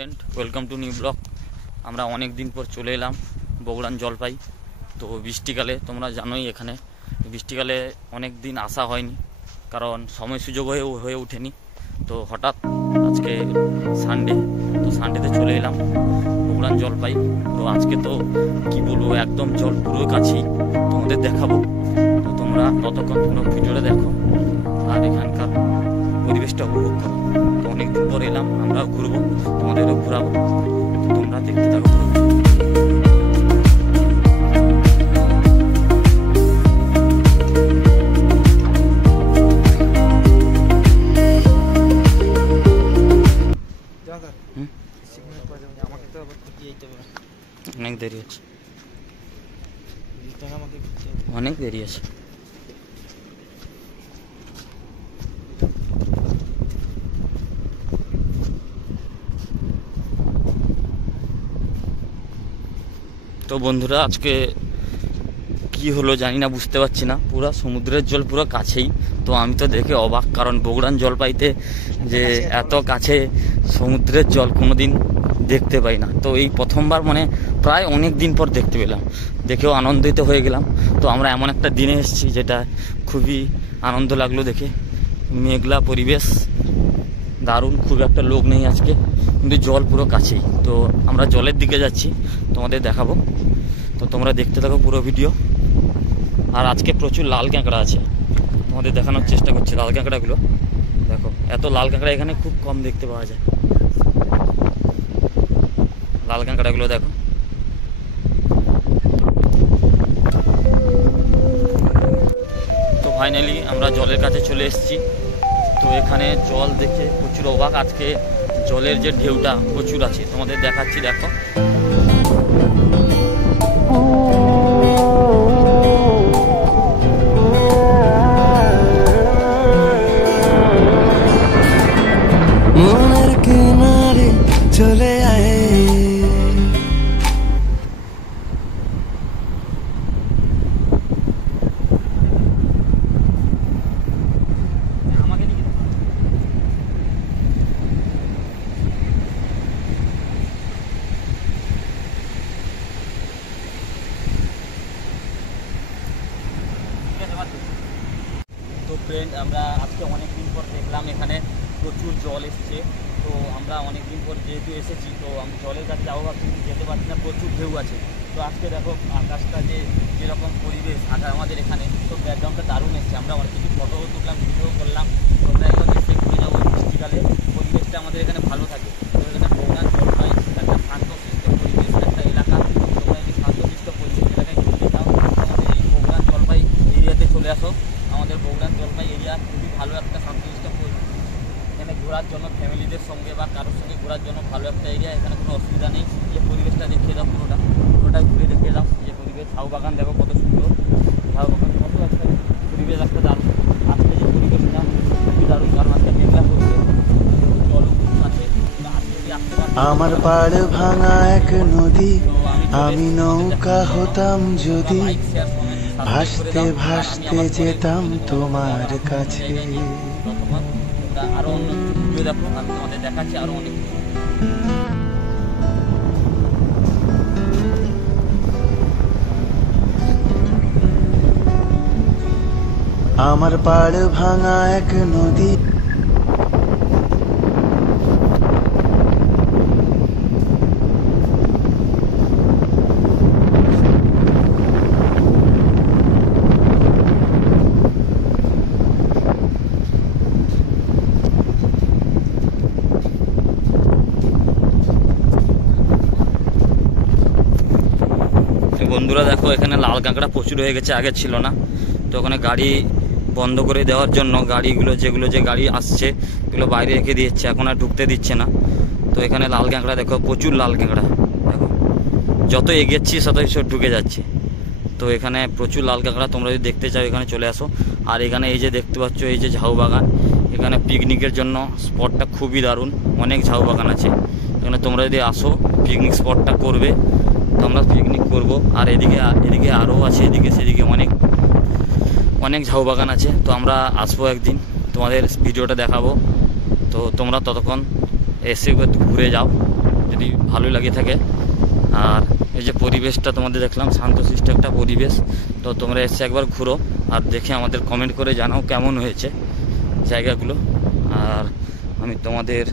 Welcome to new blog. আমরা অনেক দিন পর চলে এলাম বগুড়ান জলপাই। তো বৃষ্টিকালে তোমরা জানোই এখানে বৃষ্টিকালে অনেক দিন আসা হয়নি, কারণ সময় সুযোগ হয়ে ওঠেনি। তো হঠাৎ আজকে সানডে, তো সানডেতে চলে এলাম বগুড়ান জলপাই। তো আজকে তো কি বলবো, একদম জল পুরো কাছেই তোমাদের দেখাবো। তো তোমরা ততক্ষণ তোমরা ভিডিওটা দেখো আর এখানকার পরিবেশটা উপভোগ করো। তো অনেকদিন পর এলাম, আমরাও ঘুরবো, তোমাদেরও ঘুরাবো। তো তোমরা দেখতে থাকো। অনেক দেরি আছে, অনেক দেরি আছে। তো বন্ধুরা, আজকে কি হলো জানি না, বুঝতে পারছি না। পুরো সমুদ্রের জল পুরো কাছেই। তো আমি তো দেখে অবাক, কারণ বগুড়ান জলপাইতে যে এত কাছে সমুদ্রের জল কোনোদিন দেখতে পাই না। তো এই প্রথমবার, মানে প্রায় অনেক দিন পর দেখতে পেলাম, দেখেও আনন্দিত হয়ে গেলাম। তো আমরা এমন একটা দিনে এসেছি যেটা খুবই আনন্দ লাগলো দেখে। মেঘলা পরিবেশ, দারুণ, খুব একটা লোক নেই আজকে, কিন্তু জল পুরো কাছেই। তো আমরা জলের দিকে যাচ্ছি, তোমাদের দেখাবো। তো তোমরা দেখতে থাকো পুরো ভিডিও। আর আজকে প্রচুর লাল কাঁকড়া আছে, তোমাদের দেখানোর চেষ্টা করছি। লাল কাঁকড়াগুলো দেখো, এত লাল কাঁকড়া এখানে খুব কম দেখতে পাওয়া যায়। লাল কাঁকড়াগুলো দেখো। তো ফাইনালি আমরা জলের কাছে চলে এসেছি। তো এখানে জল দেখে প্রচুর অবাক। আজকে জলের যে ঢেউটা প্রচুর আছে, তোমাদের দেখাচ্ছি, দেখো। মনের কিনারে চলে আয়, তো ফ্রেন্ড, আমরা আজকে অনেক দিন পর দেখলাম এখানে প্রচুর জল এসেছে। তো আমরা অনেক দিন পর যেহেতু এসেছি, তো আমি জলের কাছে যাবো ভাবছি, যেতে পারছি না, প্রচুর ঢেউ আছে। তো আজকে দেখো আকাশটা যেরকম পরিবেশ আমাদের এখানে, তো ব্যাকগ্রাউন্ডটা দারুণ এসেছে। আমরা অনেক কিছু ফটো তুললাম, ভিডিও করলাম। তোমরা একবার এসে ঘুরে যাবো। বৃষ্টিকালে পরিবেশটা আমাদের এখানে ভালো থাকে। তো এখানে বগুড়ান জলপাই একটা শান্তশিষ্ট পরিবেশ, একটা এলাকা। তোমরা এই শান্তশিষ্ট পরিবেশ এলাকায় ঘুরতে চাও, আমাদের এই বগুড়ান জলপাই এরিয়াতে চলে আসো। আমাদের বগুড়ান জলপাই এরিয়া খুবই ভালো একটা শান্তশিষ্ট পরিবেশ। এখানে ঘোরার জন্য ফ্যামিলিদের সঙ্গে বা কারোর সঙ্গে ঘোরার জন্য ভালো একটা এরিয়া। এখানে কোনো অসুবিধা নেই। যে পরিবেশটা দেখিয়ে দাও, পুরোটা ঘুরে দেখিয়ে দাও। যে পরিবেশ, ঝাউ বাগান দেখো কত সুন্দর, ঝাউ বাগান কত একটা পরিবেশ, একটা দারুণ। আজকে যে পরিবেশটা খুবই দারুণ, কারণ আজকে মেঘলা করছে, জল আছে। আমার পাড় ভাঙা এক নদী, আমি নৌকা হতাম যদি, ভাসতে ভাসতে যেতাম তোমার কাছে। আরো অন্য ভিডিও দেখো, আমি তোমাদের দেখাচ্ছি আরো অনেক। আমার পাড় ভাঙা এক নদী, বন্ধুরা দেখো, এখানে লাল কাঁকড়া প্রচুর হয়ে গেছে, আগে ছিল না। তো ওখানে গাড়ি বন্ধ করে দেওয়ার জন্য গাড়িগুলো, যে গাড়ি আসছে এগুলো বাইরে রেখে দিচ্ছে, এখন আর ঢুকতে দিচ্ছে না। তো এখানে লাল কাঁকড়া দেখো, প্রচুর লাল কাঁকড়া দেখো, যত এগিয়েছি ততই সব ঢুকে যাচ্ছে। তো এখানে প্রচুর লাল কাঁকড়া, তোমরা যদি দেখতে চাও এখানে চলে আসো। আর এখানে এই যে দেখতে পাচ্ছ, এই যে ঝাউ বাগান, এখানে পিকনিকের জন্য স্পটটা খুবই দারুণ। অনেক ঝাউ বাগান আছে এখানে, তোমরা যদি আসো পিকনিক স্পটটা করবে, তো আমরা পিকনিক করবো। আর এদিকে আরও আছে, এদিকে সেদিকে অনেক ঝাউ বাগান আছে। তো আমরা আসবো একদিন, তোমাদের ভিডিওটা দেখাবো। তো তোমরা ততক্ষণ এসে ঘুরে যাও। যদি ভালোই লাগে থাকে। আর এই যে পরিবেশটা তোমাদের দেখলাম, শান্তশিষ্ট একটা পরিবেশ। তো তোমরা এসে একবার ঘুরো আর দেখে আমাদের কমেন্ট করে জানাও কেমন হয়েছে জায়গাগুলো। আর আমি তোমাদের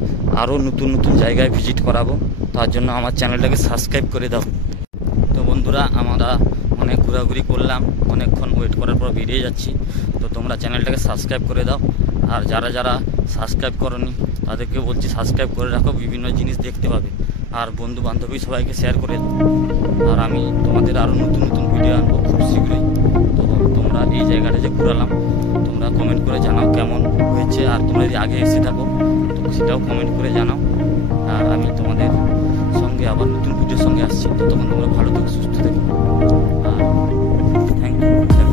আরও নতুন নতুন জায়গায় ভিজিট করাবো, তার জন্য আমার চ্যানেলটাকে সাবস্ক্রাইব করে দাও। তো বন্ধুরা, আমরা অনেক ঘোরাঘুরি করলাম, অনেকক্ষণ ওয়েট করার পর বেরিয়ে যাচ্ছি। তো তোমরা চ্যানেলটাকে সাবস্ক্রাইব করে দাও। আর যারা যারা সাবস্ক্রাইব করনি তাদেরকে বলছি সাবস্ক্রাইব করে রাখো, বিভিন্ন জিনিস দেখতে পাবে। আর বন্ধু বান্ধবী সবাইকে শেয়ার করে দাও। আর আমি তোমাদের আরও নতুন নতুন ভিডিও আনবো খুব শীঘ্রই। তো তোমরা এই জায়গাটা যে ঘোরালাম, তোমরা কমেন্ট করে জানাও কেমন হয়েছে। আর তোমরা যদি আগে এসে থাকো তো সেটাও কমেন্ট করে জানাও। আর আমি তোমাদের সঙ্গে আবার নতুন ভিডিওর সঙ্গে আসছি। তো তখন তোমরা ভালো থেকো, সুস্থ থেকো। আর থ্যাংক ইউ।